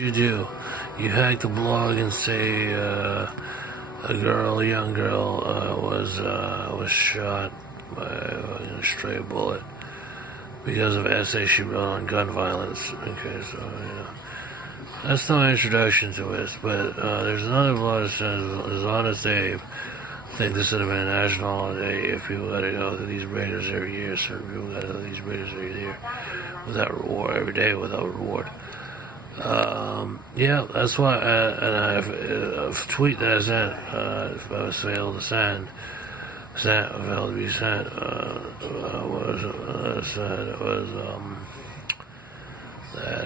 You do. You hack the blog and say a young girl, was shot by a stray bullet because of essay she wrote on gun violence. Okay, so that's no introduction to it. But there's another blog that says, Honest Abe. I think this would have been a national holiday if people had to go to these Raiders every year. Certain people got to go to these Raiders every year without reward, every day without reward. Yeah, that's why, and a tweet that I sent, if I was failed to failed to be sent, that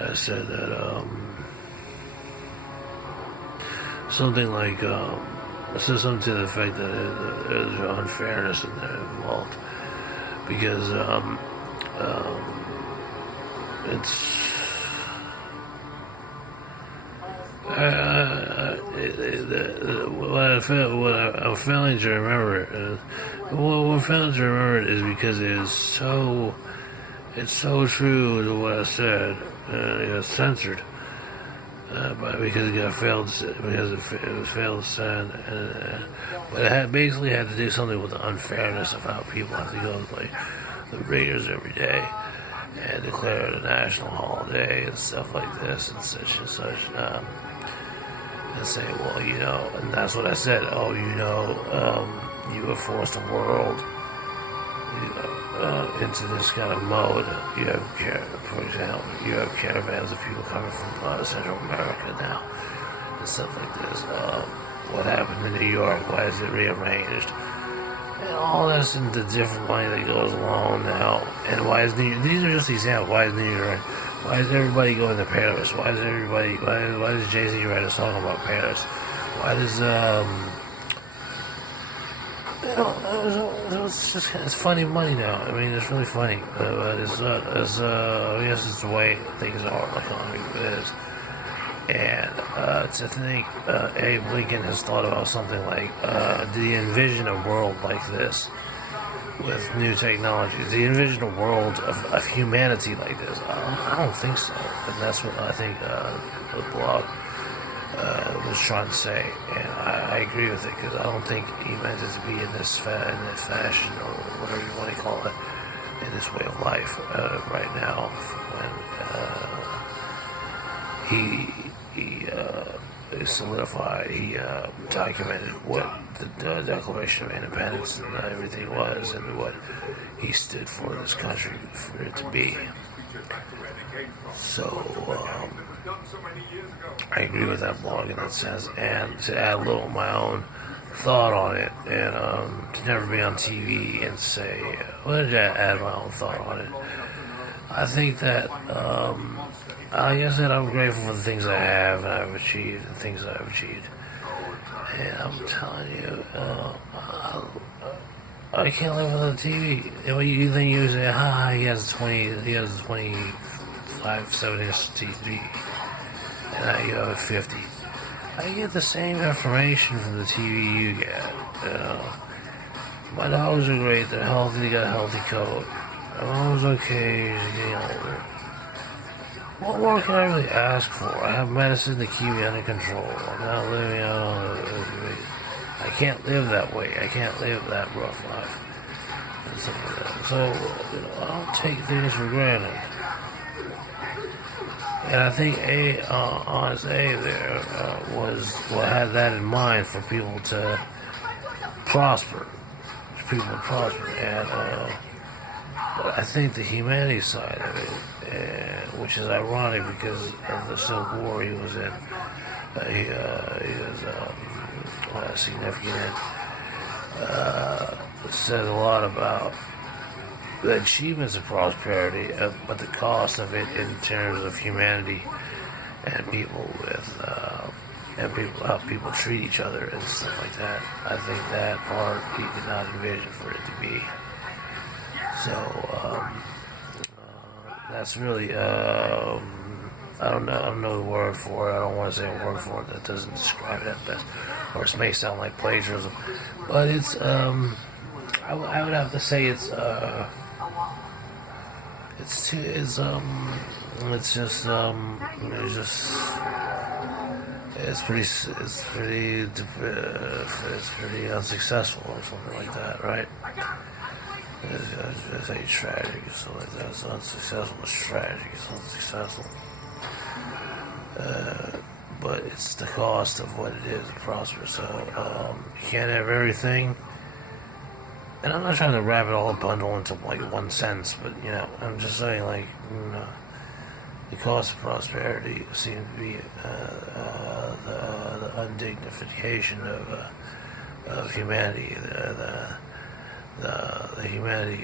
I said that, something like, I said something to the effect that there's unfairness in that involved, because, it's, what I'm failing to remember, what I'm failing to remember is because it's so true to what I said, it got censored, because it was failed to send, but it basically had to do something with the unfairness of how people have to go to like the Raiders every day and declare it a national holiday and stuff like this and such and such. And say, well, and that's what I said. Oh, you have forced the world, into this kind of mode. You have, for example, you have caravans of people coming from Central America now and stuff like this. What happened in New York? Why is it rearranged? And all this and the different money that goes along now. And why is these are just examples. Why is New York? Why is everybody going to Paris? Why does Jay-Z write a song about Paris? Why does, it's funny money now. I mean, it's really funny. But I guess it's the way things are, like it is. And, to think, Abe Lincoln has thought about something like, do you envision a world like this? With new technologies, do you envision a world of humanity like this? I don't think so, and that's what I think the blog was trying to say, and I agree with it because I don't think he meant it to be in this fashion or whatever you want to call it, in this way of life right now. When he solidified, he documented what the Declaration of Independence and everything was, and what he stood for in this country, for it to be. So, I agree with that blog in that sense, and to add a little of my own thought on it, and to never be on TV and say, what did I add my own thought on it? I think that, like I said, I'm grateful for the things I have and I've achieved and things I've achieved. And I'm telling you, I can't live without TV. Then you say, he has a 25, 7-inch TV, and you have a 50. I get the same information from the TV you get. My dogs are great, they're healthy, they got a healthy coat. My mom's okay, she's getting older. What more can I really ask for? I have medicine to keep me under control. I'm not living I can't live that way. I can't live that rough life. And stuff like that. So, I don't take things for granted. And I think Honest Abe there had that in mind for people to prosper. And but I think the humanity side of it, which is ironic because of the Civil War he was in, he was significant in, said a lot about the achievements of prosperity, but the cost of it in terms of humanity and people how people treat each other and stuff like that. I think that part he did not envision for it to be. So, that's really, I don't know the word for it. I don't want to say a word for it that doesn't describe it at best, or it may sound like plagiarism, but it's, I would have to say it's just it's pretty unsuccessful or something like that, right? It's a tragic or something like that. It's unsuccessful. It's tragic. It's unsuccessful. But it's the cost of what it is to prosper. So you can't have everything. And I'm not trying to wrap it all bundle into like one sentence, but I'm just saying like the cost of prosperity seems to be the undignification of humanity, the humanity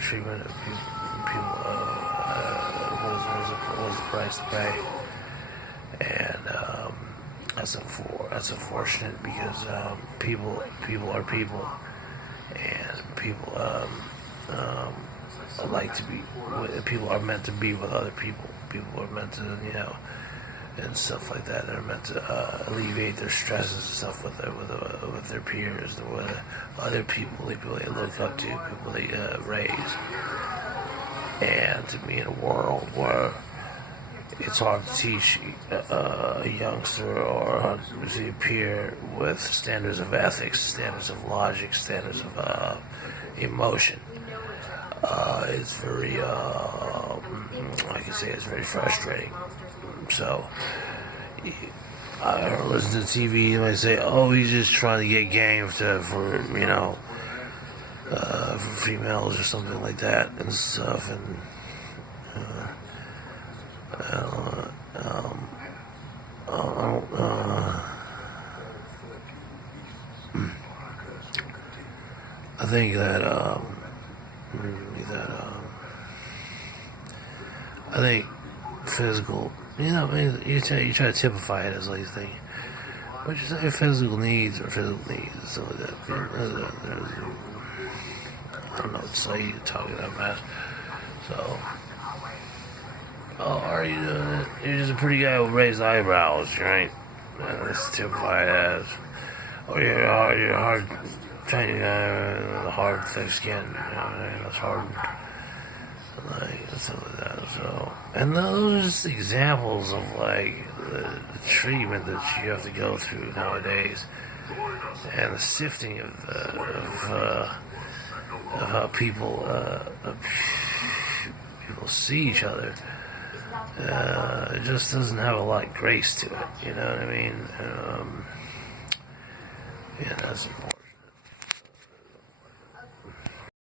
treatment of people. What is the price to pay? And that's unfortunate because people are people, and people like to be. People are meant to be with other people. People are meant to, and stuff like that. They're meant to alleviate their stresses and stuff with their peers, with other people they look up to, people they raise. And to be in a world where it's hard to teach a youngster or to appear with standards of ethics, standards of logic, standards of emotion. It's very, I can say it's very frustrating. So, I listen to TV and they say, oh, he's just trying to get game for females or something like that and stuff. And, I think that, I think physical, you try to typify it as like thing. What you say, physical needs or physical needs and stuff like that. I don't know what to say, you're talking that mess. So, are you doing it? You're just a pretty guy with raised eyebrows, right? That's typified as, you're hard, hard, thick skin, that's hard. Like, stuff like that. So, and those are just examples of like the treatment that you have to go through nowadays, and the sifting of how people see each other. It just doesn't have a lot of grace to it. You know what I mean? Yeah, that's important.